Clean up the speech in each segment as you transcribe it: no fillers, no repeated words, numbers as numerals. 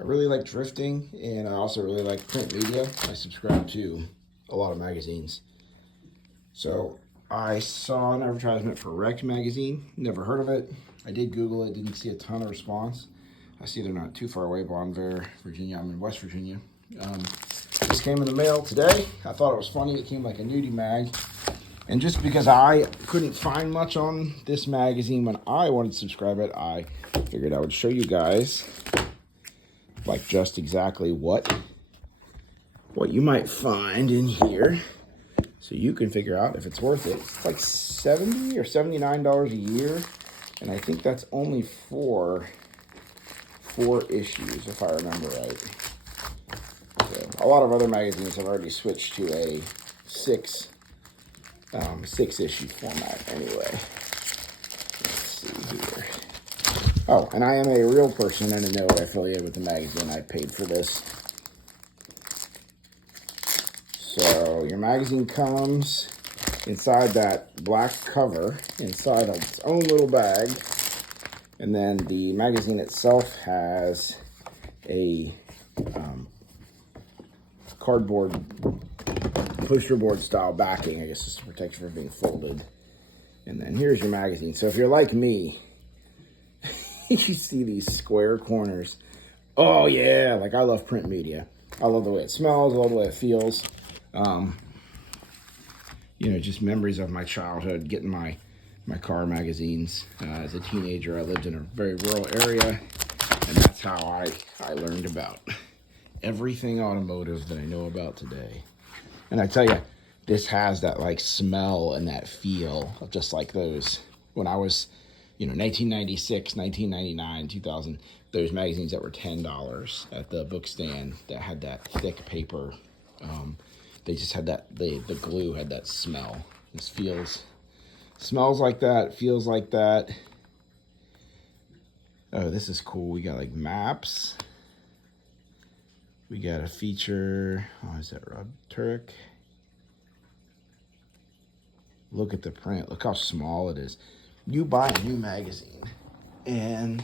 I really like drifting, and I also really like print media. I subscribe to a lot of magazines. So I saw an advertisement for Wrecked magazine. Never heard of it. I did Google it. Didn't see a ton of response. I see they're not too far away. Bonville, Virginia. I'm in West Virginia. This came in the mail today. I thought it was funny. It came like a nudie mag. And just because I couldn't find much on this magazine when I wanted to subscribe it, I figured I would show you guys like just exactly what you might find in here, so you can figure out if it's worth it. It's like $70 or $79 a year, and I think that's only for 4 issues, if I remember right. So a lot of other magazines have already switched to a 6 issue format anyway. Let's see here. Oh, and I am a real person and a no affiliate with the magazine. I paid for this. So your magazine comes inside that black cover, inside of its own little bag. And then the magazine itself has a cardboard, poster board style backing. I guess it's to protect you from being folded. And then here's your magazine. So if you're like me, you see these square corners. Oh yeah, like I love print media. I love the way it smells, I love the way it feels. You know, just memories of my childhood, getting my car magazines. As a teenager, I lived in a very rural area, and that's how I learned about everything automotive that I know about today. And I tell you, this has that like smell and that feel of just like those, when I was, 1996, 1999, 2000, those magazines that were $10 at the book stand that had that thick paper. They just had that, the glue had that smell. This smells like that, feels like that. Oh, this is cool. We got like maps. We got a feature. Oh, is that Rod Turek? Look at the print. Look how small it is. You buy a new magazine, and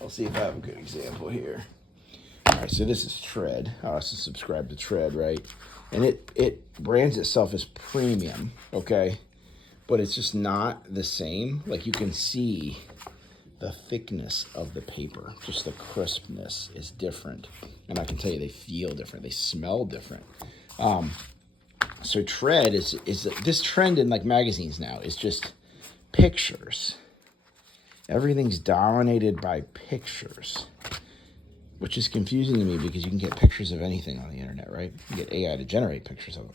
I'll see if I have a good example here. All right, so this is Tread. I also subscribe to Tread, right? And it brands itself as premium, okay? But it's just not the same. Like, you can see the thickness of the paper, just the crispness is different. And I can tell you, they feel different. They smell different. So Tread is this trend in like magazines now is just pictures. Everything's dominated by pictures, which is confusing to me because you can get pictures of anything on the internet, right? You can get AI to generate pictures of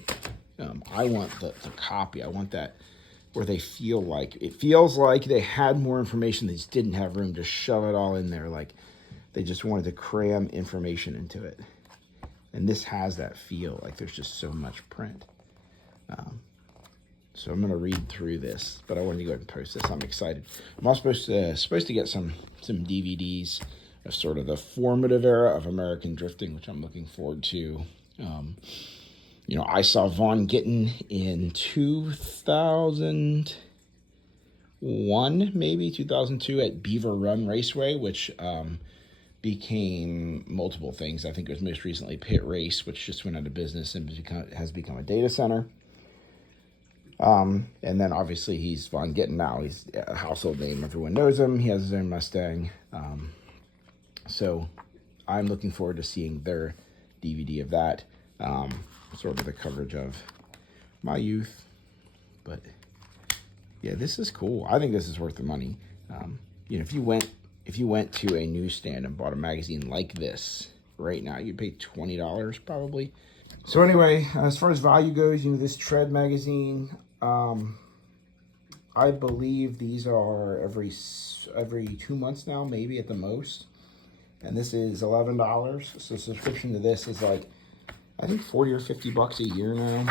them. I want the copy. I want that where it feels like they had more information. They just didn't have room to shove it all in there. Like they just wanted to cram information into it. And this has that feel, like there's just so much print. So I'm going to read through this, but I wanted to go ahead and post this. I'm excited. I'm also supposed to get some DVDs of sort of the formative era of American drifting, which I'm looking forward to. I saw Vaughn Gittin in 2001, maybe 2002 at Beaver Run Raceway, which became multiple things. I think it was most recently Pit Race, which just went out of business and has become a data center. And then obviously he's Vaughn Gittin now. He's a household name. Everyone knows him. He has his own Mustang. So I'm looking forward to seeing their DVD of that. Sort of the coverage of my youth. But yeah, this is cool. I think this is worth the money. If you went to a newsstand and bought a magazine like this right now, you'd pay $20 probably. So anyway, as far as value goes, this Tread magazine, I believe these are every 2 months now, maybe at the most. And this is $11. So subscription to this is like, I think $40 or $50 a year now,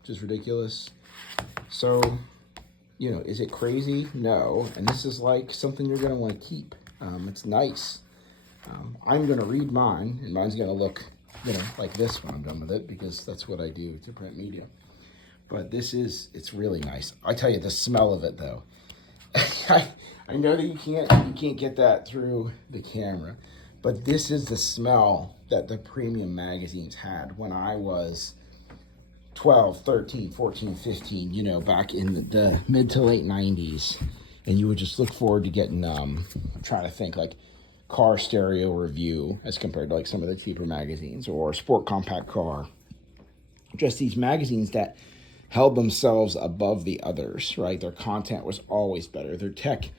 which is ridiculous. So, is it crazy? No. And this is like something you're going to want to keep. It's nice. I'm going to read mine, and mine's going to look, like this when I'm done with it, because that's what I do to print media. But it's really nice. I tell you, the smell of it, though. I know that you can't get that through the camera, But this is the smell that the premium magazines had when I was 12, 13, 14, 15, you know, back in the mid to late 90s. And you would just look forward to getting, I'm trying to think, like Car Stereo Review as compared to like some of the cheaper magazines, or Sport Compact Car. Just these magazines that held themselves above the others, right? Their content was always better. Their tech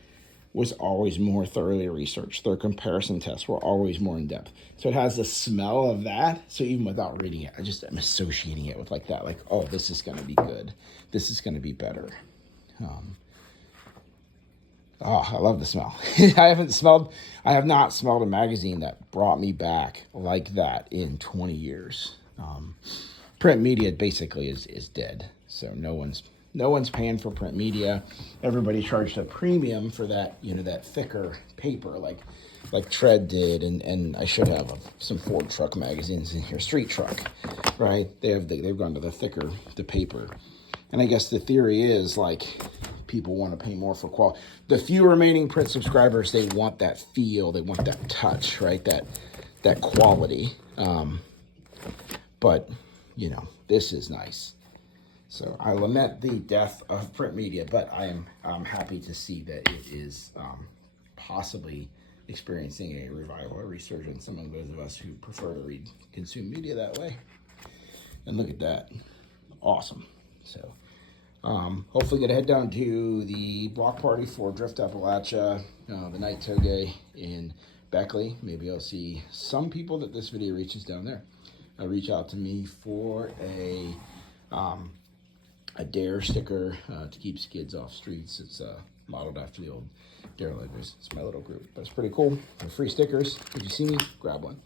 was always more thoroughly researched. Their comparison tests were always more in depth. So it has the smell of that. So even without reading it, I'm associating it with like that. Like, oh, this is going to be good. This is going to be better. I love the smell. I have not smelled a magazine that brought me back like that in 20 years. Print media basically is dead. So no one's paying for print media. Everybody charged a premium for that, you know, that thicker paper like Tread did, and I should have some Ford truck magazines in here. Street Truck, right? They've gone to the paper. And I guess the theory is like people want to pay more for quality. The few remaining print subscribers, they want that feel, they want that touch, right? That quality. But you know, this is nice. So I lament the death of print media, but I'm happy to see that it is possibly experiencing a revival, a resurgence among those of us who prefer to consume media that way. And look at that, awesome. So hopefully gonna head down to the block party for Drift Appalachia, the night toge in Beckley. Maybe I'll see some people that this video reaches down there. Reach out to me for a DARE sticker to keep skids off streets. It's modeled after the old Dare Leggers. It's my little group, but it's pretty cool. They're free stickers. If you see me, grab one.